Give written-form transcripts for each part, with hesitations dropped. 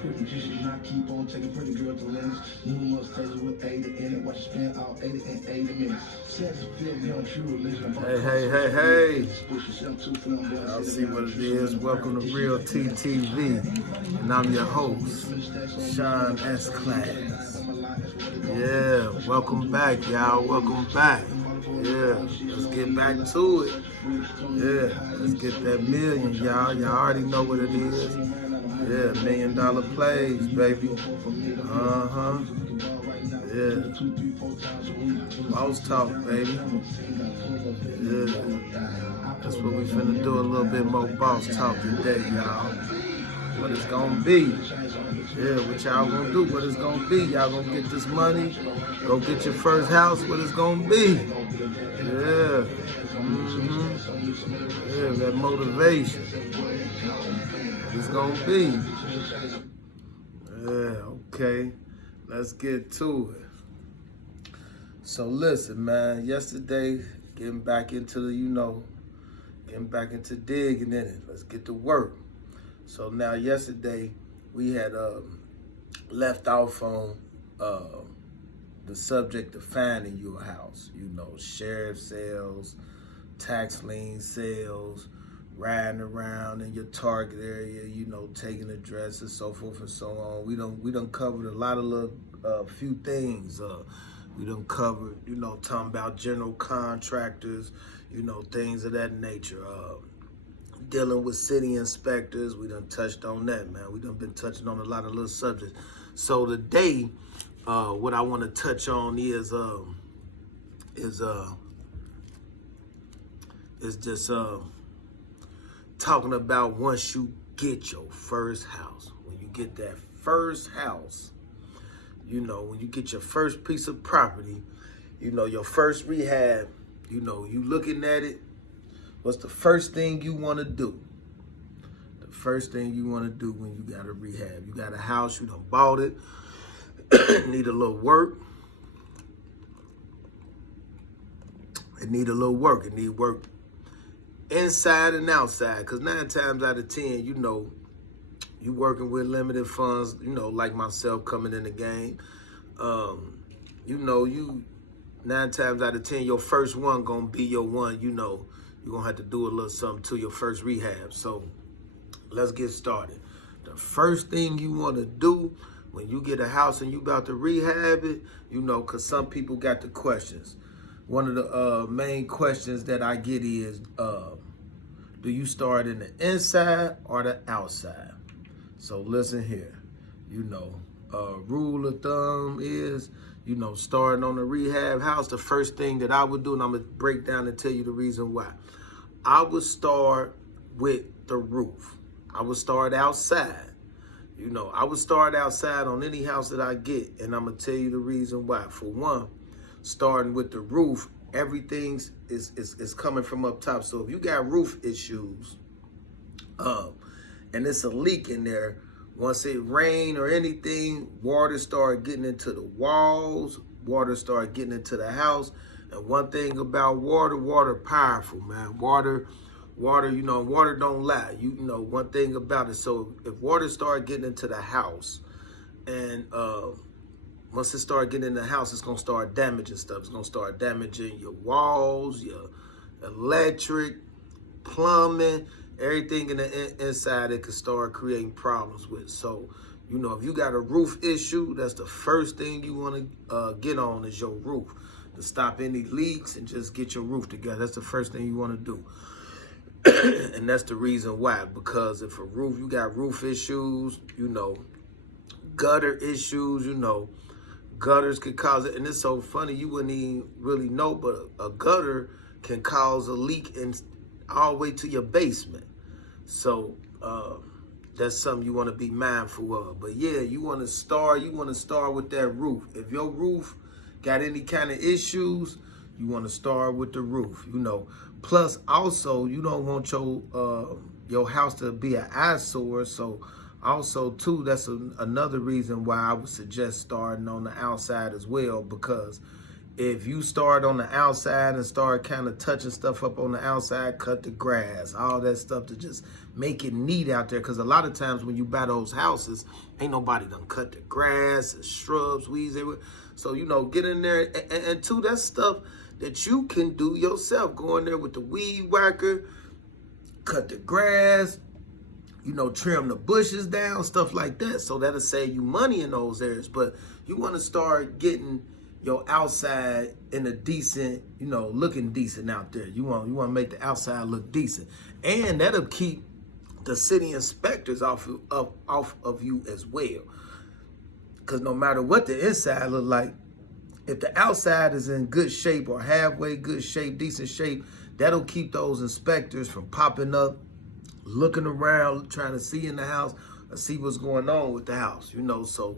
script, you should not keep on taking pretty girl to Lennox. Numerous stages with 80 in it, watch you spend all 80 and 80 minutes. Sex, film, young, true religion. Hey. Y'all see what it is. Welcome to Real TTV. And I'm your host, Sean S. Class. Yeah, welcome back, y'all. Welcome back. Yeah, let's get back to it. Yeah, let's get that million, y'all. Y'all already know what it is. Yeah, $1 million plays, baby. Yeah. Boss talk, baby. Yeah. That's what we finna do, a little bit more boss talk today, y'all. What it's gonna be. Yeah, what y'all gonna do, what it's gonna be. Y'all gonna get this money, go get your first house, what it's gonna be. Yeah. Yeah, that motivation. It's gonna be. Yeah, okay. Let's get to it. So listen, man, yesterday, getting back into the, getting back into digging in it. Let's get to work. So now yesterday, we had left off on the subject of finding you a house. Sheriff sales, tax lien sales, riding around in your target area, taking addresses, so forth and so on. We done covered a lot of few things. We done covered, talking about general contractors, things of that nature. Dealing with city inspectors, we done touched on that, man. We done been touching on a lot of little subjects. So today, what I want to touch on is just talking about once you get your first house. When you get that first house, when you get your first piece of property, your first rehab, you looking at it, what's the first thing you want to do? The first thing you want to do when you got a rehab, you got a house, you done bought it, need a little work. It need a little work. It need work inside and outside. Because 9 times out of 10, you working with limited funds, like myself coming in the game. You 9 times out of 10, your first one gonna be your one, you're gonna have to do a little something to your first rehab. So let's get started. The first thing you wanna do when you get a house and you about to rehab it, cause some people got the questions. One of the main questions that I get is, do you start in the inside or the outside? So listen here, rule of thumb is, starting on a rehab house, the first thing that I would do, and I'm gonna break down and tell you the reason why. I would start with the roof. I would start outside. I would start outside on any house that I get, and I'm gonna tell you the reason why. For one, starting with the roof, everything is coming from up top. So if you got roof issues, and it's a leak in there, once it rain or anything, water start getting into the walls, water start getting into the house. And one thing about water powerful, man. Water, water don't lie. One thing about it. So if water start getting into the house, and once it start getting in the house, it's gonna start damaging stuff. It's gonna start damaging your walls, your electric, plumbing, everything in the inside. It could start creating problems with. So, if you got a roof issue, that's the first thing you want to get on is your roof, to stop any leaks and just get your roof together. That's the first thing you want to do. And that's the reason why, because if you got roof issues, gutter issues, gutters could cause it. And it's so funny, you wouldn't even really know, but a gutter can cause a leak all the way to your basement. So that's something you want to be mindful of. But yeah, you want to start with that roof. If your roof got any kind of issues, you want to start with the roof, Plus, also, you don't want your house to be an eyesore. So also, too, that's another reason why I would suggest starting on the outside as well, because if you start on the outside and start kind of touching stuff up on the outside, cut the grass, all that stuff to just make it neat out there. Because a lot of times when you buy those houses, ain't nobody done cut the grass and shrubs, weeds everywhere. So, you know, get in there. And two, that's stuff that you can do yourself. Go in there with the weed whacker, cut the grass, you know, trim the bushes down, stuff like that. So that'll save you money in those areas. But you want to start getting your outside in a decent, you know, looking decent out there. You want to make the outside look decent. And that'll keep the city inspectors off of you as well. Because no matter what the inside look like, if the outside is in good shape or halfway good shape, decent shape, that'll keep those inspectors from popping up, looking around, trying to see in the house or see what's going on with the house, you know. So,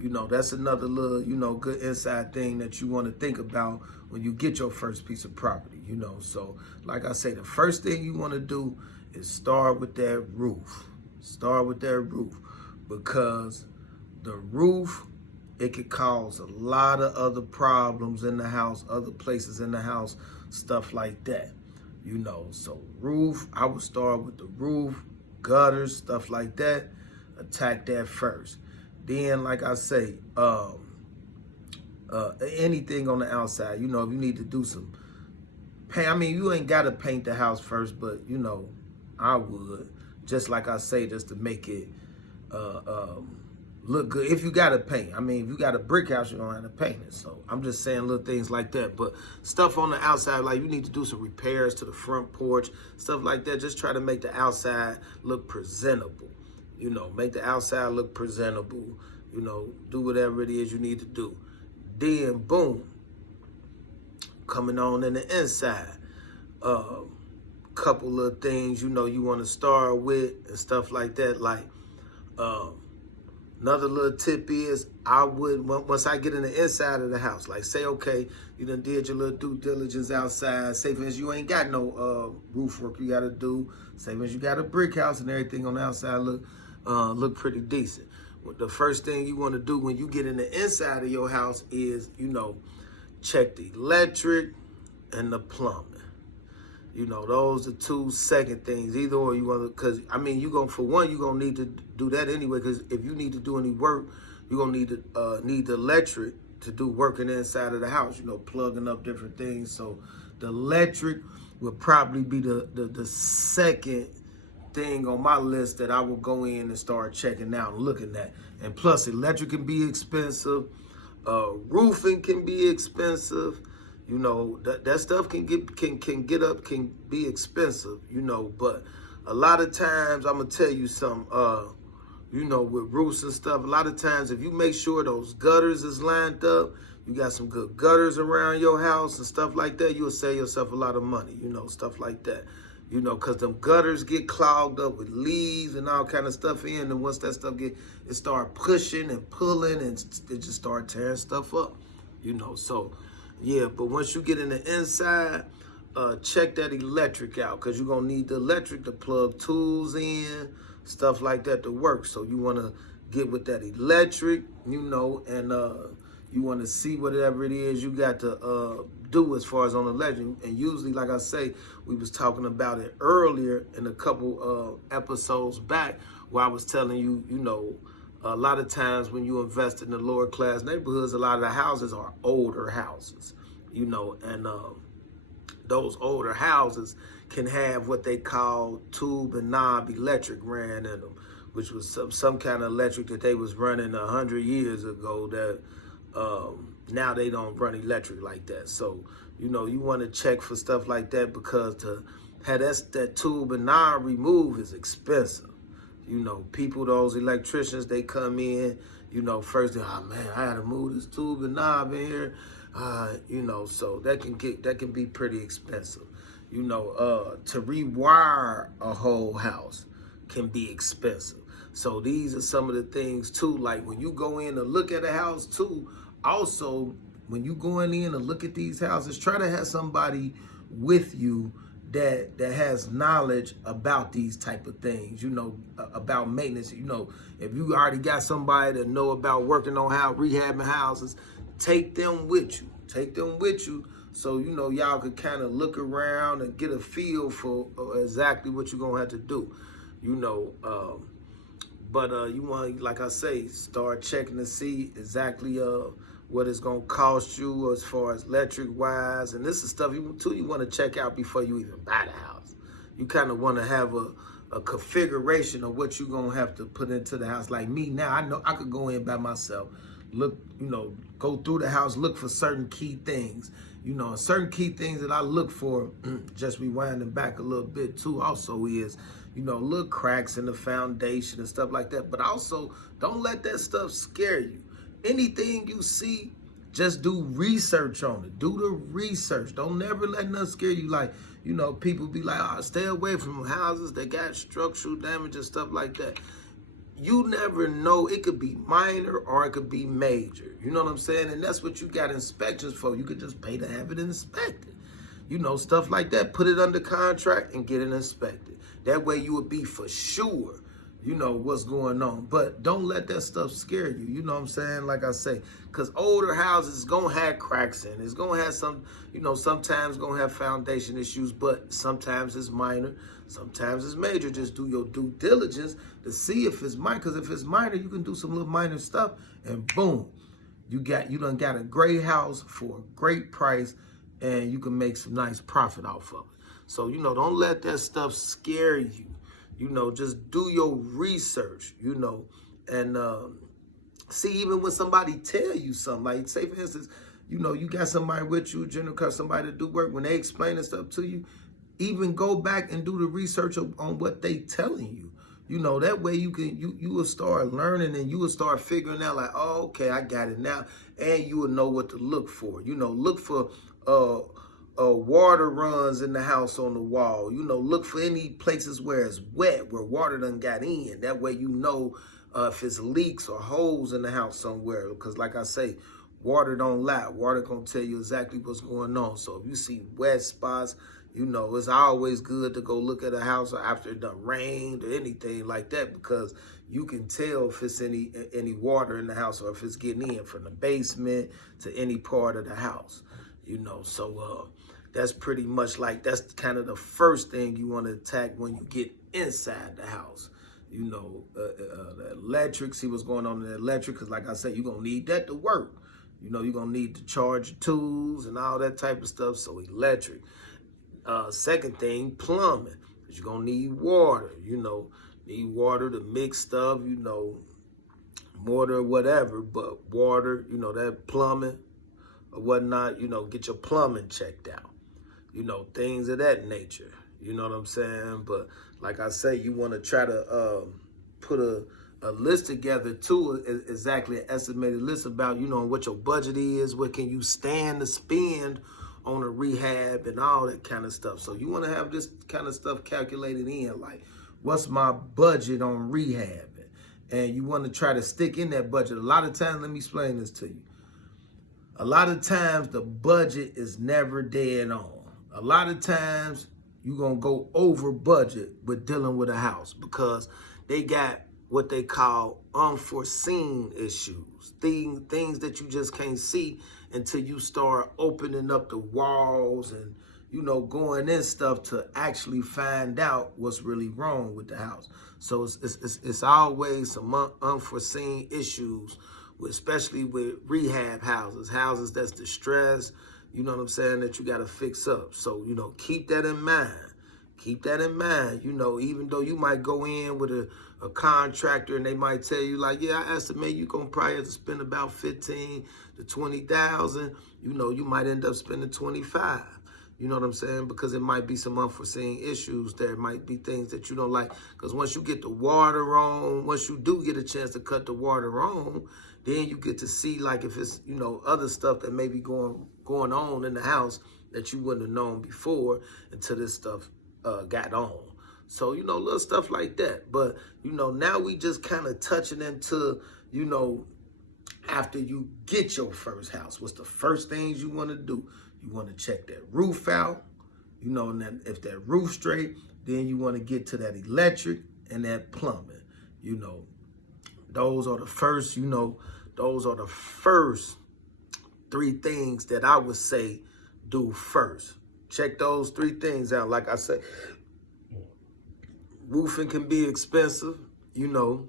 you know, that's another little, you know, good inside thing that you want to think about when you get your first piece of property, you know. So, like I say, the first thing you want to do is start with that roof. Start with that roof, because the roof, it could cause a lot of other problems in the house, other places in the house, stuff like that, you know. So roof, I would start with the roof, gutters, stuff like that. Attack that first. Then, like I say, anything on the outside, you know, if you need to do some paint, I mean, you ain't got to paint the house first, but, you know, I would. Just like I say, just to make it look good. If you got to paint. I mean, if you got a brick house, you don't have to paint it. So I'm just saying little things like that. But stuff on the outside, like you need to do some repairs to the front porch, stuff like that. Just try to make the outside look presentable. You know, make the outside look presentable. You know, do whatever it is you need to do. Then, boom, coming on in the inside. Couple of things, you know, you want to start with and stuff like that. Like, another little tip is I would, once I get in the inside of the house, like say, okay, you done did your little due diligence outside. Say, for instance, you ain't got no roof work you got to do. Say, for instance, you got a brick house and everything on the outside look pretty decent. The first thing you want to do when you get in the inside of your house is, you know, check the electric and the plumbing. You know, those are two second things. Either or you want to, because, I mean, you're going to, for one, you're going to need to do that anyway, because if you need to do any work, you're going to need the electric to do working inside of the house, you know, plugging up different things. So the electric would probably be the second thing on my list that I will go in and start checking out and looking at. And plus, electric can be expensive. Roofing can be expensive. You know, that stuff can be expensive, you know, but a lot of times, I'm going to tell you something, you know, with roofs and stuff, a lot of times if you make sure those gutters is lined up, you got some good gutters around your house and stuff like that, you'll save yourself a lot of money, you know, stuff like that. You know, because them gutters get clogged up with leaves and all kind of stuff in, and once that stuff it start pushing and pulling, and it just start tearing stuff up, you know, so... Yeah, but once you get in the inside, check that electric out, because you're going to need the electric to plug tools in, stuff like that to work. So you want to get with that electric, you know, and you want to see whatever it is you got to do as far as on the electric. And usually, like I say, we was talking about it earlier in a couple episodes back where I was telling you, you know, a lot of times when you invest in the lower class neighborhoods, a lot of the houses are older houses, you know, and those older houses can have what they call tube and knob electric ran in them, which was some kind of electric that they was running 100 years ago that now they don't run electric like that. So, you know, you want to check for stuff like that, because to have that tube and knob removed is expensive. You know, people, those electricians, they come in, you know, first they're, oh man, I had to move this tube and knob in here. You know, so that can be pretty expensive. You know, to rewire a whole house can be expensive. So these are some of the things too, like when you go in to look at a house too, also when you going in to look at these houses, try to have somebody with you that has knowledge about these type of things, you know, about maintenance. You know, if you already got somebody that know about working on rehabbing houses, take them with you. Take them with you so, you know, y'all could kind of look around and get a feel for exactly what you're going to have to do, you know. But you want, like I say, start checking to see exactly what it's going to cost you as far as electric-wise. And this is stuff, you want to check out before you even buy the house. You kind of want to have a configuration of what you're going to have to put into the house. Like me now, I know I could go in by myself, look, you know, go through the house, look for certain key things. You know, certain key things that I look for, just rewinding back a little bit too, also is, you know, little cracks in the foundation and stuff like that. But also, don't let that stuff scare you. Anything you see, just do research on it. Do the research. Don't never let nothing scare you. Like, you know, people be like, oh, stay away from houses that got structural damage and stuff like that. You never know. It could be minor or it could be major. You know what I'm saying? And that's what you got inspections for. You could just pay to have it inspected. You know, stuff like that. Put it under contract and get it inspected. That way you would be for sure, you know, what's going on. But don't let that stuff scare you. You know what I'm saying? Like I say, because older houses is going to have cracks in it. It's going to have some, you know, sometimes going to have foundation issues, but sometimes it's minor. Sometimes it's major. Just do your due diligence to see if it's minor. Because if it's minor, you can do some little minor stuff and boom, you done got a great house for a great price and you can make some nice profit off of it. So, you know, don't let that stuff scare you. You know, just do your research, you know, and see, even when somebody tell you something, like say, for instance, you know, you got somebody with you, general cut somebody to do work, when they explaining stuff to you, even go back and do the research on what they telling you. You know, that way you will start learning and you will start figuring out like, oh, okay, I got it now. And you will know what to look for. You know, look for water runs in the house on the wall. You know, look for any places where it's wet, where water done got in. That way you know if it's leaks or holes in the house somewhere. Because like I say, water don't lie. Water gonna tell you exactly what's going on. So if you see wet spots, you know, it's always good to go look at a house after it done rained or anything like that, because you can tell if it's any water in the house or if it's getting in from the basement to any part of the house. You know, so that's pretty much like, that's kind of the first thing you want to attack when you get inside the house. You know, the electric, see what's going on in the electric, because like I said, you're going to need that to work. You know, you're going to need to charge your tools and all that type of stuff, so electric. Second thing, plumbing, because you're going to need water, you know, need water to mix stuff, you know, mortar or whatever, but water, you know, that plumbing or whatnot, you know, get your plumbing checked out, you know, things of that nature, you know what I'm saying? But like I say, you want to try to put a list together too, exactly an estimated list about, you know, what your budget is, what can you stand to spend on a rehab and all that kind of stuff. So you want to have this kind of stuff calculated in, like, what's my budget on rehab? And you want to try to stick in that budget. A lot of times, let me explain this to you. A lot of times the budget is never dead on. A lot of times you're going to go over budget with dealing with a house because they got what they call unforeseen issues, things that you just can't see until you start opening up the walls and, you know, going in stuff to actually find out what's really wrong with the house. So it's always some unforeseen issues, especially with rehab houses that's distressed, you know what I'm saying, that you got to fix up. So, you know, keep that in mind. Keep that in mind. You know, even though you might go in with a contractor and they might tell you like, yeah, I estimate you're going to probably have to spend about 15 to 20,000. You know, you might end up spending 25. You know what I'm saying? Because it might be some unforeseen issues. There might be things that you don't like. Because once you get the water on, once you do get a chance to cut the water on, then you get to see like if it's, you know, other stuff that may be going on in the house that you wouldn't have known before until this stuff got on. So, you know, little stuff like that. But, you know, now we just kind of touching into, you know, after you get your first house, what's the first things you want to do? You want to check that roof out, you know, and then if that roof straight, then you want to get to that electric and that plumbing. You know, those are the first, you know, those are the first 3 things that I would say do first. Check those 3 things out. Like I said, roofing can be expensive, you know,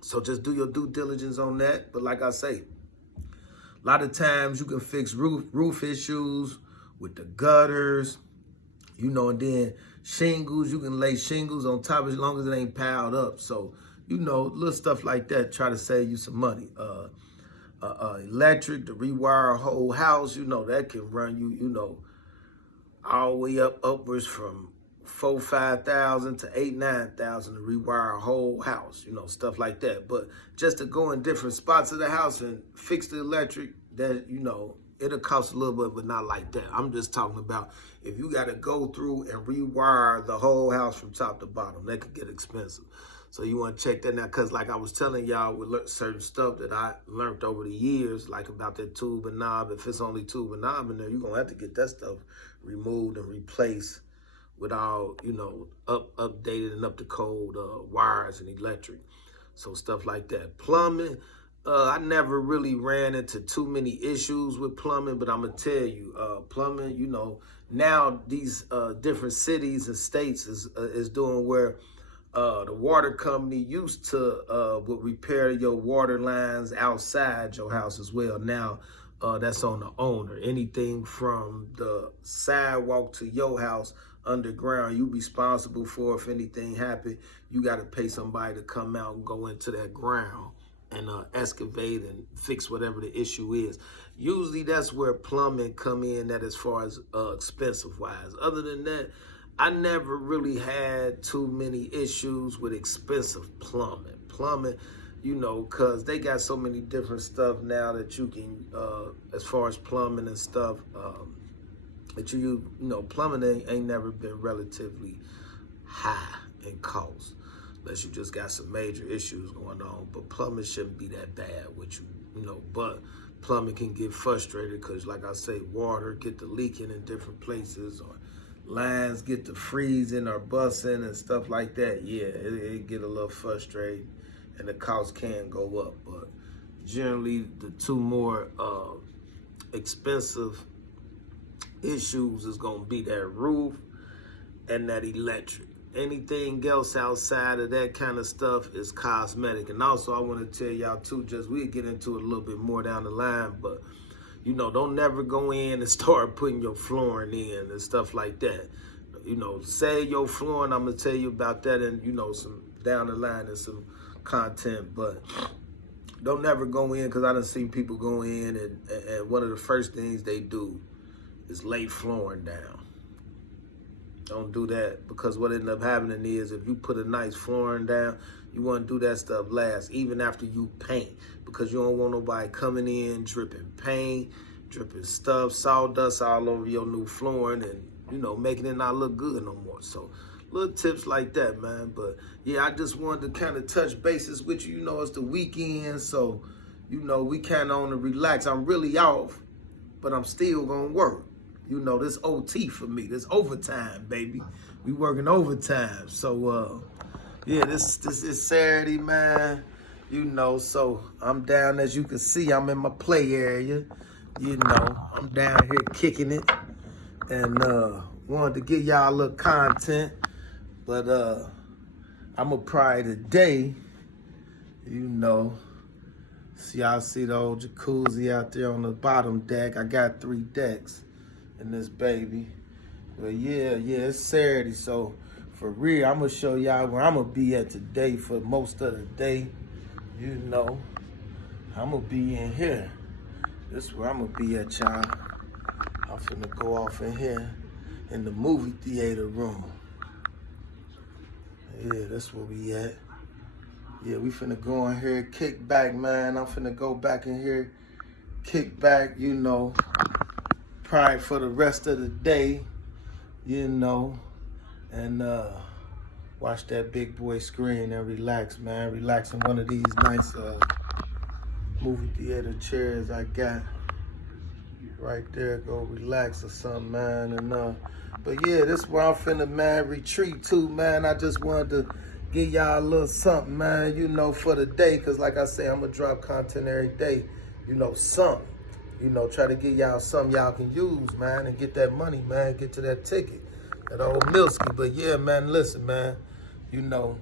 so just do your due diligence on that. But like I say, a lot of times you can fix roof issues with the gutters, you know, and then shingles, you can lay shingles on top as long as it ain't piled up. So, you know, little stuff like that, try to save you some money. Electric, to rewire a whole house, you know, that can run you, you know, all the way upwards from $4,000-5,000 to $8,000-9,000 to rewire a whole house, you know, stuff like that. But just to go in different spots of the house and fix the electric, that, you know, it'll cost a little bit, but not like that. I'm just talking about if you got to go through and rewire the whole house from top to bottom, that could get expensive. So you want to check that out, because like I was telling y'all with certain stuff that I learned over the years, like about that tube and knob, if it's only tube and knob in there, you're going to have to get that stuff removed and replaced with all, you know, updated and up to code wires and electric. So stuff like that. Plumbing, I never really ran into too many issues with plumbing, but I'm going to tell you, plumbing, you know, now these different cities and states is doing where the water company used to would repair your water lines outside your house as well. Now that's on the owner. Anything from the sidewalk to your house underground, you responsible for. If anything happened, you got to pay somebody to come out and go into that ground and excavate and fix whatever the issue is. Usually that's where plumbing come in, that as far as expensive wise. Other than that, I never really had too many issues with expensive plumbing. Plumbing, you know, because they got so many different stuff now that you can, as far as plumbing and stuff, that you know, plumbing ain't never been relatively high in cost, unless you just got some major issues going on. But plumbing shouldn't be that bad with you, you know, but plumbing can get frustrated because, like I say, water get to leaking in different places, or lines get to freezing or busting and stuff like that. Yeah, it get a little frustrating and the cost can go up. But generally, the 2 more expensive issues is going to be that roof and that electric. Anything else outside of that kind of stuff is cosmetic. And also, I want to tell y'all too, just we'll get into it a little bit more down the line, but you know, don't never go in and start putting your flooring in and stuff like that. You know, save your flooring. I'm going to tell you about that and, you know, some down the line and some content. But don't never go in, because I done seen people go in and one of the first things they do is lay flooring down. Don't do that, because what ended up happening is if you put a nice flooring down, you want to do that stuff last, even after you paint, because you don't want nobody coming in dripping paint, dripping stuff, sawdust all over your new flooring and, you know, making it not look good no more. So little tips like that, man. But yeah, I just wanted to kind of touch bases with you. You know, it's the weekend, so, you know, we kind of on to relax. I'm really off, but I'm still going to work. You know, this OT for me, this overtime, baby. We working overtime. So, yeah, this is Saturday, man. You know, so I'm down, as you can see, I'm in my play area. You know, I'm down here kicking it. And wanted to give y'all a little content. But I'm going to probably today, you know, see, y'all see the old jacuzzi out there on the bottom deck. I got 3 decks in this baby. But yeah, it's Saturday, so for real, I'm gonna show y'all where I'm gonna be at today for most of the day. You know, I'm gonna be in here. This is where I'm gonna be at, y'all. I'm finna go off in here in the movie theater room. Yeah, that's where we at. Yeah, we finna go in here, kick back, man. I'm finna go back in here, kick back, you know, probably for the rest of the day, you know, and watch that big boy screen and relax, man. Relax in one of these nice movie theater chairs I got right there. Go relax or something, man. And but yeah, this is where I'm finna, man, retreat to, man. I just wanted to give y'all a little something, man, you know, for the day, because like I say, I'm gonna drop content every day, you know, something. you know, try to get y'all something y'all can use, man, and get that money, man, get to that ticket, that old Milski. But yeah, man, listen, man, you know,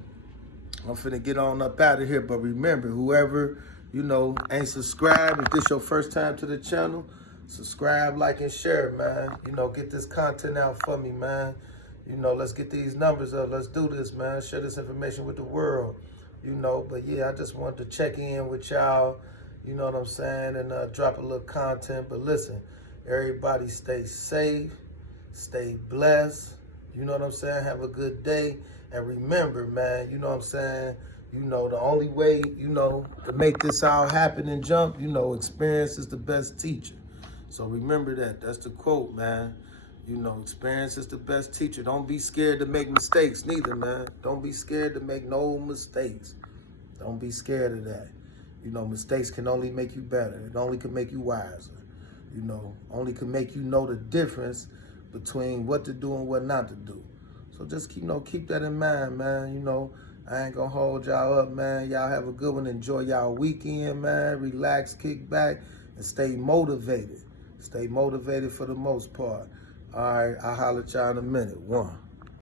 I'm finna get on up out of here. But remember, whoever, you know, ain't subscribed, if this your first time to the channel, subscribe, like, and share, man. You know, get this content out for me, man. You know, let's get these numbers up. Let's do this, man. Share this information with the world, you know. But yeah, I just wanted to check in with y'all, you know what I'm saying, and drop a little content. But listen, everybody stay safe, stay blessed, you know what I'm saying, have a good day. And remember, man, you know what I'm saying, you know, the only way, you know, to make this all happen and jump, you know, experience is the best teacher. So remember that. That's the quote, man. You know, experience is the best teacher. Don't be scared to make mistakes neither, man. Don't be scared to make no mistakes. Don't be scared of that. You know, mistakes can only make you better. It only can make you wiser. You know, only can make you know the difference between what to do and what not to do. So just keep that in mind, man. You know, I ain't gonna hold y'all up, man. Y'all have a good one. Enjoy y'all weekend, man. Relax, kick back, and stay motivated. Stay motivated for the most part. All right, I'll holler at y'all in a minute. One.